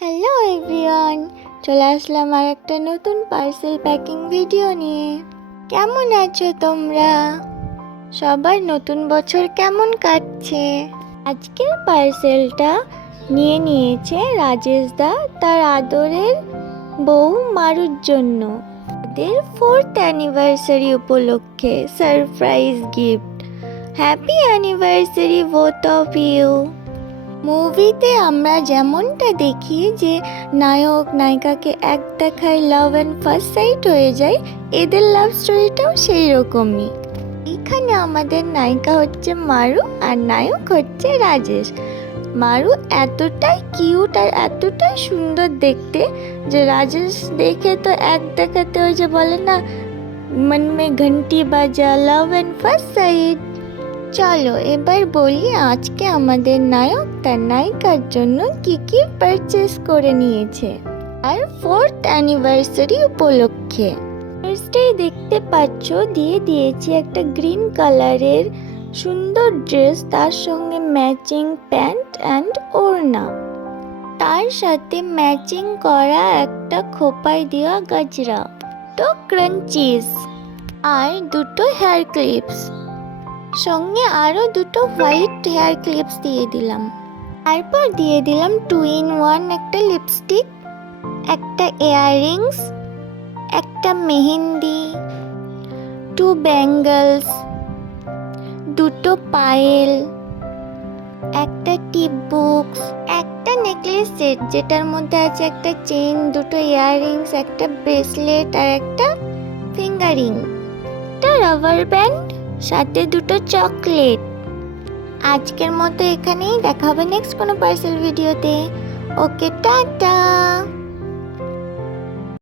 Hello everyone, চলে আসলাম আর একটা নতুন পার্সেল প্যাকিং ভিডিও নিয়ে। কেমন আছো তোমরা? সবার নতুন বছর কেমন কাটছে? আজকের পার্সেলটা নিয়ে নিয়েছে রাজেশ দা তার আদরের বউ মারুর জন্য। তাদের 4th অ্যানিভার্সারি উপলক্ষে surprise gift. Happy anniversary both of you. মুভিতে আমরা যেমনটা দেখি যে নায়ক নায়িকাকে এক দেখায় লাভ অ্যান্ড ফার্স্ট সাইট হয়ে যায়, এদের লাভ স্টোরিটাও সেই রকমই। এখানে আমাদের নায়িকা হচ্ছে মারু আর নায়ক হচ্ছে রাজেশ। মারু এতটাই কিউট আর এতটাই সুন্দর দেখতে যে রাজেশ দেখে তো এক দেখাতে ওই যে বলে না, মন মে ঘন্টি বাজা, লাভ অ্যান্ড ফার্স্ট সাইট। চলো এবার বলি আজকে আমাদের নায়ক তার নায়িকার জন্য কি কি পারচেস করে নিয়েছে আর 4th অ্যানিভার্সারি উপলক্ষে। ফার্স্টেই দেখতে পাচ্ছ দিয়ে দিয়েছি একটা গ্রিন কালারের সুন্দর ড্রেস, তার সঙ্গে ম্যাচিং প্যান্ট অ্যান্ড ওড়না, তার সাথে ম্যাচিং করা একটা খোপায় দেওয়া গাজরা, তো ক্রাঞ্চিস আর দুটো হেয়ার ক্লিপস, সঙ্গে আরও দুটো হোয়াইট হেয়ার ক্লিপস দিয়ে দিলাম। তারপর দিয়ে দিলাম 2-in-1 একটা লিপস্টিক, একটা ইয়াররিংস, একটা মেহেন্দি, 2 ব্যাঙ্গলস, দুটো পায়েল, একটা টিপ বুকস, একটা নেকলেস সেট যেটার মধ্যে আছে একটা চেইন, দুটো ইয়াররিংস, একটা ব্রেসলেট আর একটা ফিঙ্গারিং, একটা রাবার ব্যান্ড, সাথে দুটো চকলেট। আজকের মতো এখানেই, দেখা হবে নেক্সট কোনো পার্সেল ভিডিওতে। ওকে, টাটা।